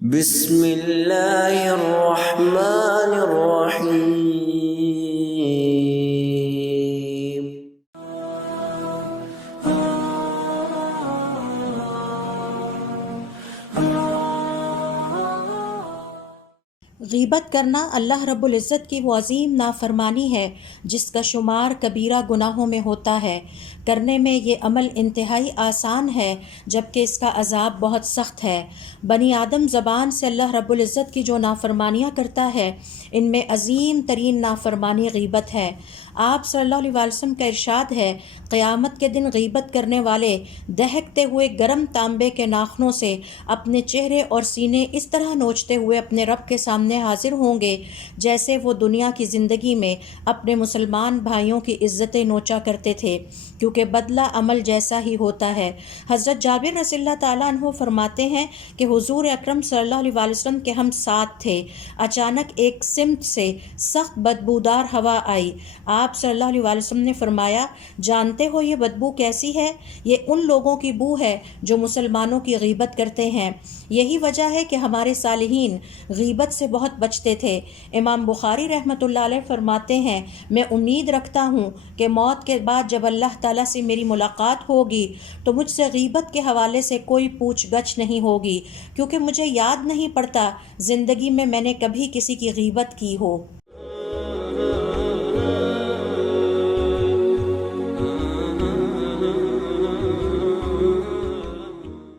بسم اللہ الرحمن الرحیم۔ غیبت کرنا اللہ رب العزت کی وہ عظیم نافرمانی ہے جس کا شمار کبیرہ گناہوں میں ہوتا ہے۔ کرنے میں یہ عمل انتہائی آسان ہے جبکہ اس کا عذاب بہت سخت ہے۔ بنی آدم زبان سے اللہ رب العزت کی جو نافرمانیاں کرتا ہے ان میں عظیم ترین نافرمانی غیبت ہے۔ آپ صلی اللہ علیہ وسلم کا ارشاد ہے، قیامت کے دن غیبت کرنے والے دہکتے ہوئے گرم تانبے کے ناخنوں سے اپنے چہرے اور سینے اس طرح نوچتے ہوئے اپنے رب کے سامنے حاضر ہوں گے جیسے وہ دنیا کی زندگی میں اپنے مسلمان بھائیوں کی عزتیں نوچا کرتے تھے، کیونکہ بدلہ عمل جیسا ہی ہوتا ہے۔ حضرت جابر رضی اللہ تعالیٰ عنہ فرماتے ہیں کہ حضور اکرم صلی اللہ علیہ وسلم کے ہم ساتھ تھے، اچانک ایک سمت سے سخت بدبودار ہوا آئی۔ آپ صلی اللہ علیہ وسلم نے فرمایا، جانتے ہو یہ بدبو کیسی ہے؟ یہ ان لوگوں کی بو ہے جو مسلمانوں کی غیبت کرتے ہیں۔ یہی وجہ ہے کہ ہمارے صالحین غیبت سے بہت بچتے تھے۔ امام بخاری رحمۃ اللہ علیہ فرماتے ہیں، میں امید رکھتا ہوں کہ موت کے بعد جب اللہ تعالیٰ سے میری ملاقات ہوگی تو مجھ سے غیبت کے حوالے سے کوئی پوچھ گچھ نہیں ہوگی، کیونکہ مجھے یاد نہیں پڑتا زندگی میں نے کبھی کسی کی غیبت کی ہو۔